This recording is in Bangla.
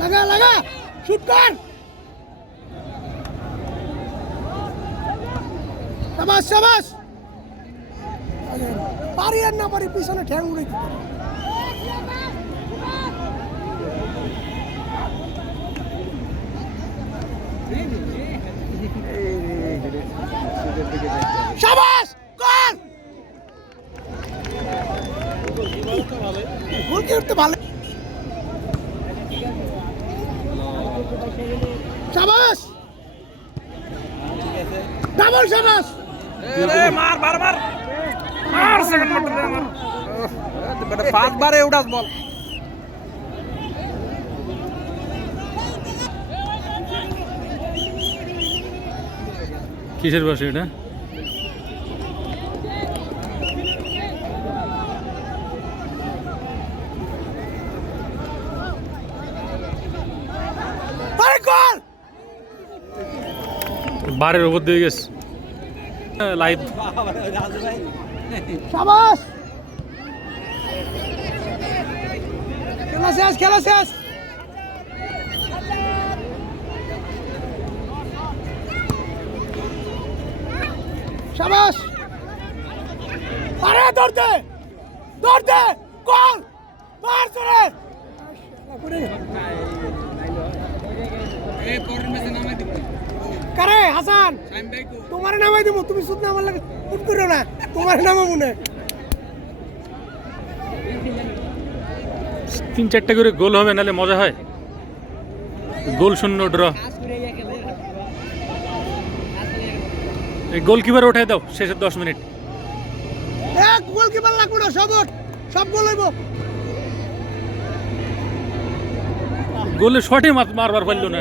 লাগা লাগা শুট কর শাবাশ শাবাশ পারি আর না পারি পিছনে ঠ্যাং উড়ে দিতে শাবাশ কর গোল কি করতে ভালো শাবাশ ডাবল শাবাশ মার মার মার মার সেকেন্ড মারতে দে মার বেটা পাঁচবারে উড়াস বল কিসের বসে এটা আরে গোল বারের উপর দিয়ে গেছে লাইভ শাবাশ খেলা শেষ শাবাশ আরে দৌড়তে গোল মার জোরে কারে হাসান তোমার নামাই দেবো তুমি শুধু আমার লাগে উঠ করো না তোমার নামা মনে 3-4টা করে গোল হবে নাহলে মজা হয় গোল শূন্য ড্র এই গোলকিপার উঠাই দাও শেষের 10 মিনিট এক গোলকিপার লাগবে না সব গোল হইব গোলে শটে মারবার পারলো না